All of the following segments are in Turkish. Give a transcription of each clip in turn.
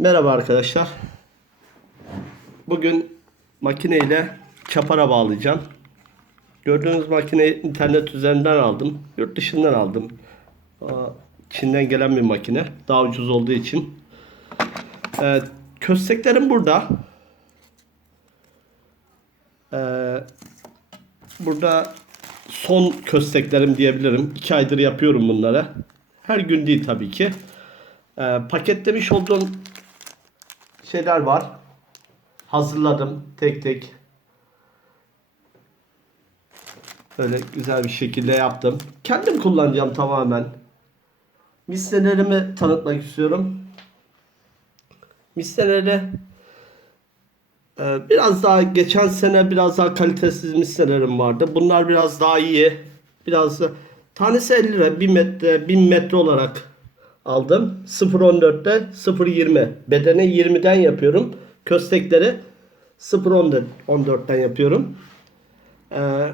Merhaba arkadaşlar. Bugün makineyle çapara bağlayacağım. Gördüğünüz makineyi internet üzerinden aldım. Yurt dışından aldım. Çin'den gelen bir makine. Daha ucuz olduğu için. Ee, kösteklerim burada. Ee, burada son kösteklerim diyebilirim. 2 aydır yapıyorum bunları. Her gün değil tabii ki. Ee, paketlemiş olduğum şeyler var. Hazırladım tek tek. Böyle güzel bir şekilde yaptım. Kendim kullanacağım tamamen. Misnelerimi tanıtmak istiyorum. Misneleri e, biraz daha geçen sene biraz daha kalitesiz misnelerim vardı. Bunlar biraz daha iyi. Biraz da, tanesi 50 lira 1 metre 1000 metre olarak aldım. 0.14'te 0.20. Bedene 20'den yapıyorum. Köstekleri 0.14'ten yapıyorum. Ee,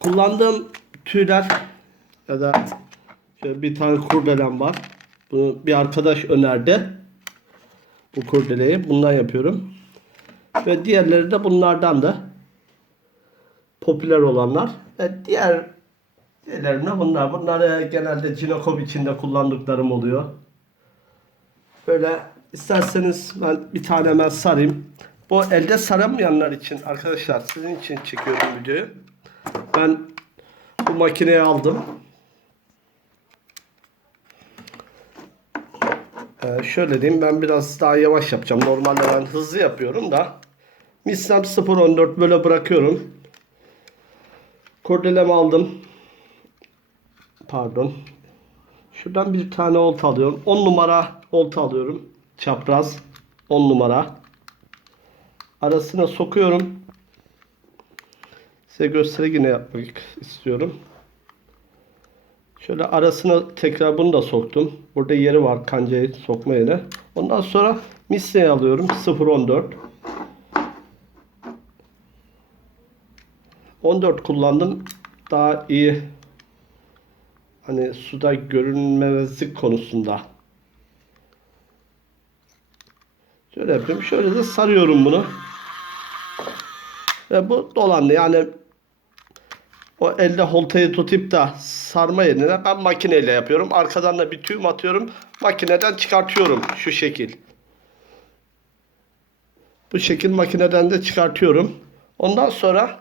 kullandığım tüyler ya da şöyle bir tane kurdelem var. Bunu bir arkadaş önerdi. Bu kurdeleyi bundan yapıyorum. Ve diğerleri de bunlardan da popüler olanlar. Ve diğer diğerlerine bunlar. Bunları genelde Cinokop içinde kullandıklarım oluyor. Böyle isterseniz ben bir tane hemen sarayım. Bu elde saramayanlar için arkadaşlar sizin için çekiyorum videoyu. Ben bu makineyi aldım. Ee, şöyle diyeyim ben biraz daha yavaş yapacağım. Normalde ben hızlı yapıyorum da. Mislem 0.14 böyle bırakıyorum. Kurdelemi aldım. Pardon. Şuradan bir tane olta alıyorum. 10 numara olta alıyorum. Çapraz. 10 numara. Arasına sokuyorum. Size gösteri yine yapmak istiyorum. Şöyle arasına tekrar bunu da soktum. Burada yeri var kancayı sokma yeri. Ondan sonra misneyi alıyorum 0.14. 14 kullandım. Daha iyi hani suda görünmezlik konusunda. Şöyle yapıyorum. Şöyle de sarıyorum bunu. Ve bu dolandı. Yani o elde holtayı tutup da sarma yerine ben makineyle yapıyorum. Arkadan da bir tüyüm atıyorum. Makineden çıkartıyorum şu şekil. Bu şekil makineden de çıkartıyorum. Ondan sonra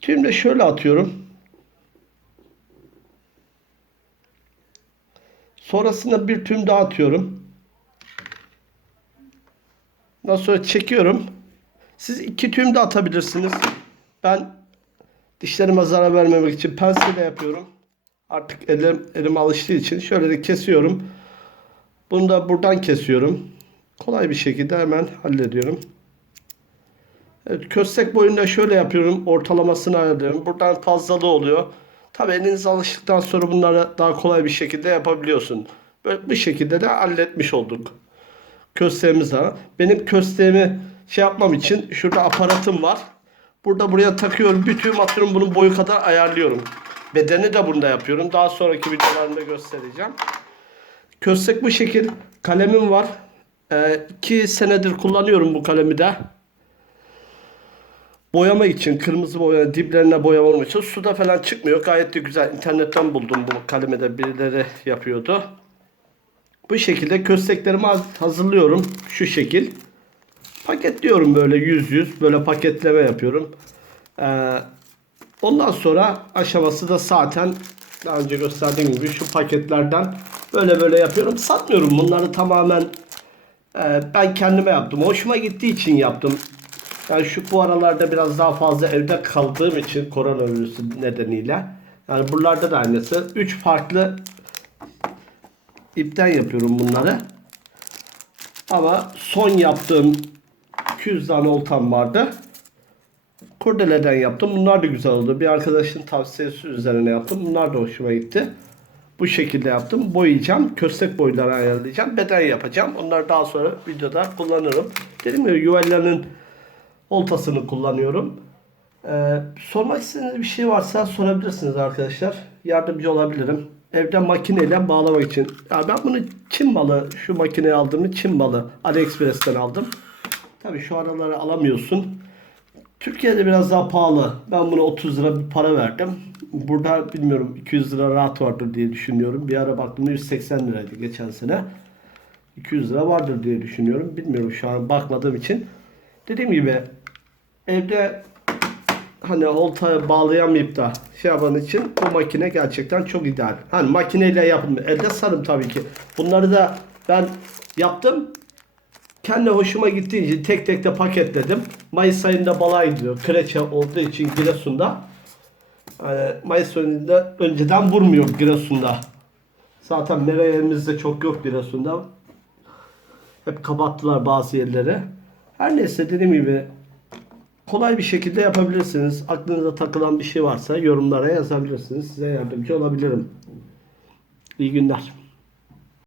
tüyümü de şöyle atıyorum. Sonrasında bir tüm daha. Ondan sonra çekiyorum. Siz iki tüm de atabilirsiniz. Ben dişlerime zarar vermemek için pensille yapıyorum. Artık elim, elim alıştığı için şöyle de kesiyorum. Bunu da buradan kesiyorum. Kolay bir şekilde hemen hallediyorum. Evet, köstek boyunda şöyle yapıyorum. Ortalamasını ayarlıyorum. Buradan fazlalığı oluyor. Tabi eliniz alıştıktan sonra bunları daha kolay bir şekilde yapabiliyorsun. Böyle bir şekilde de halletmiş olduk. Kösteğimiz var. Benim kösteğimi şey yapmam için şurada aparatım var. Burada buraya takıyorum. Tüyüm atıyorum. Bunun boyu kadar ayarlıyorum. Bedeni de bunda yapıyorum. Daha sonraki videolarımda göstereceğim. Köstek bu şekil. Kalemim var. Ee, iki senedir kullanıyorum bu kalemi de. Boyama için, kırmızı boya, diplerine boyama olmak için suda falan çıkmıyor. Gayet de güzel. İnternetten buldum bu kalemi de birileri yapıyordu. Bu şekilde kösteklerimi haz- hazırlıyorum. Şu şekil. Paketliyorum böyle yüz yüz. Böyle paketleme yapıyorum. Ee, ondan sonra aşaması da zaten daha önce gösterdiğim gibi şu paketlerden böyle böyle yapıyorum. Satmıyorum bunları tamamen e, ben kendime yaptım. Hoşuma gittiği için yaptım. Yani şu bu aralarda biraz daha fazla evde kaldığım için koronavirüsü nedeniyle. Yani buralarda da aynısı. 3 farklı ipten yapıyorum bunları. Ama son yaptığım 200 tane oltam vardı. Kurdeleden yaptım. Bunlar da güzel oldu. Bir arkadaşın tavsiyesi üzerine yaptım. Bunlar da hoşuma gitti. Bu şekilde yaptım. Boyayacağım. Köstek boyları ayarlayacağım. Beden yapacağım. Onları daha sonra videoda kullanırım. Dedim ya yuvarlanın oltasını kullanıyorum. Ee, sormak istediğiniz bir şey varsa sorabilirsiniz arkadaşlar. Yardımcı olabilirim. evde makineyle bağlamak için. Ya ben bunu Çin malı, şu makineyi aldığımı Çin malı AliExpress'ten aldım. Tabii şu araları alamıyorsun. Türkiye'de biraz daha pahalı. Ben buna 30 lira bir para verdim. Burada bilmiyorum 200 lira rahat vardır diye düşünüyorum. Bir ara baktığımda 180 liraydı geçen sene. 200 lira vardır diye düşünüyorum. Bilmiyorum şu an bakmadığım için. Dediğim gibi evde hani oltaya bağlayamayıp da şey yapan için bu makine gerçekten çok ideal. Hani makineyle yapın. Elde sarım tabii ki. Bunları da ben yaptım. Kendi hoşuma gittiği için tek tek de paketledim. Mayıs ayında balay gidiyor. Kreçe olduğu için Giresun'da. Yani Mayıs ayında önceden vurmuyor Giresun'da. Zaten merayemizde çok yok Giresun'da. Hep kapattılar bazı yerleri. Her neyse dediğim gibi kolay bir şekilde yapabilirsiniz. Aklınıza takılan bir şey varsa yorumlara yazabilirsiniz. Size yardımcı olabilirim. İyi günler.